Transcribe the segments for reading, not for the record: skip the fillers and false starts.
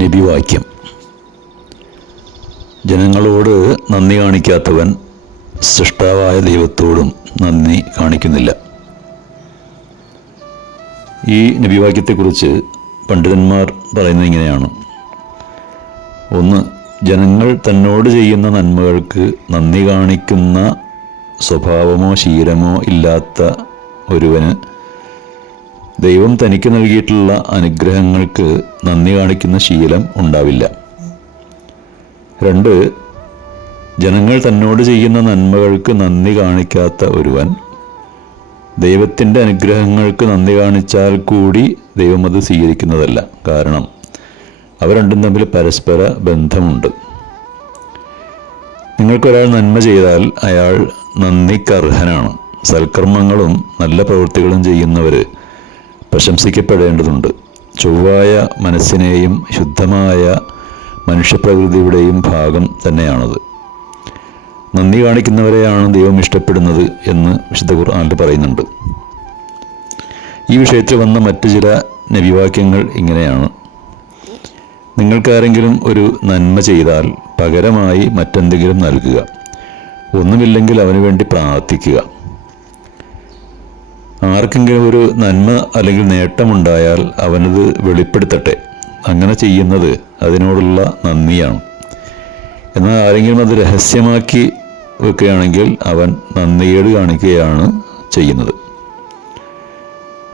നബിവാക്യം. ജനങ്ങളോട് നന്ദി കാണിക്കാത്തവൻ സൃഷ്ടാവായ ദൈവത്തോടും നന്ദി കാണിക്കുന്നില്ല. ഈ നബിവാക്യത്തെക്കുറിച്ച് പണ്ഡിതന്മാർ പറയുന്നത് ഇങ്ങനെയാണ്. ഒന്ന്, ജനങ്ങൾ തന്നോട് ചെയ്യുന്ന നന്മകൾക്ക് നന്ദി കാണിക്കുന്ന സ്വഭാവമോ ശീലമോ ഇല്ലാത്ത ഒരുവന് ദൈവം തനിക്ക് നൽകിയിട്ടുള്ള അനുഗ്രഹങ്ങൾക്ക് നന്ദി കാണിക്കുന്ന ശീലം ഉണ്ടാവില്ല. രണ്ട്, ജനങ്ങൾ തന്നോട് ചെയ്യുന്ന നന്മകൾക്ക് നന്ദി കാണിക്കാത്ത ഒരുവൻ ദൈവത്തിൻ്റെ അനുഗ്രഹങ്ങൾക്ക് നന്ദി കാണിച്ചാൽ കൂടി ദൈവം അത് സ്വീകരിക്കുന്നതല്ല. കാരണം അവ രണ്ടും തമ്മിൽ പരസ്പര ബന്ധമുണ്ട്. നിങ്ങൾക്കൊരാൾ നന്മ ചെയ്താൽ അയാൾ നന്ദിക്കർഹനാണ്. സൽക്കർമ്മങ്ങളും നല്ല പ്രവൃത്തികളും ചെയ്യുന്നവർ പ്രശംസിക്കപ്പെടേണ്ടതുണ്ട്. ചൊവ്വായ മനസ്സിനെയും ശുദ്ധമായ മനുഷ്യപ്രകൃതിയുടെയും ഭാഗം തന്നെയാണത്. നന്ദി കാണിക്കുന്നവരെയാണ് ദൈവം ഇഷ്ടപ്പെടുന്നത് എന്ന് വിശുദ്ധ ഖുർആനിൽ പറയുന്നുണ്ട്. ഈ വിഷയത്തിൽ വന്ന മറ്റു ചില നബിവാക്യങ്ങൾ ഇങ്ങനെയാണ്. നിങ്ങൾക്കാരെങ്കിലും ഒരു നന്മ ചെയ്താൽ പകരമായി മറ്റെന്തെങ്കിലും നൽകുക. ഒന്നുമില്ലെങ്കിൽ അവന് വേണ്ടി പ്രാർത്ഥിക്കുക. ആർക്കെങ്കിലും ഒരു നന്മ അല്ലെങ്കിൽ നേട്ടമുണ്ടായാൽ അവനത് വെളിപ്പെടുത്തട്ടെ. അങ്ങനെ ചെയ്യുന്നത് അതിനോടുള്ള നന്ദിയാണ്. എന്നാൽ ആരെങ്കിലും അത് രഹസ്യമാക്കി വെക്കുകയാണെങ്കിൽ അവൻ നന്ദികേട് കാണിക്കുകയാണ് ചെയ്യുന്നത്.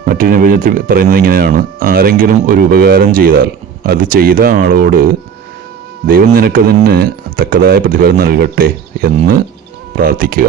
മറ്റൊരു നിവേദനത്തിൽ പറയുന്നത് ഇങ്ങനെയാണ്. ആരെങ്കിലും ഒരു ഉപകാരം ചെയ്താൽ അത് ചെയ്ത ആളോട് ദൈവം നിനക്കതിന് തക്കതായ പ്രതിഫലം നൽകട്ടെ എന്ന് പ്രാർത്ഥിക്കുക.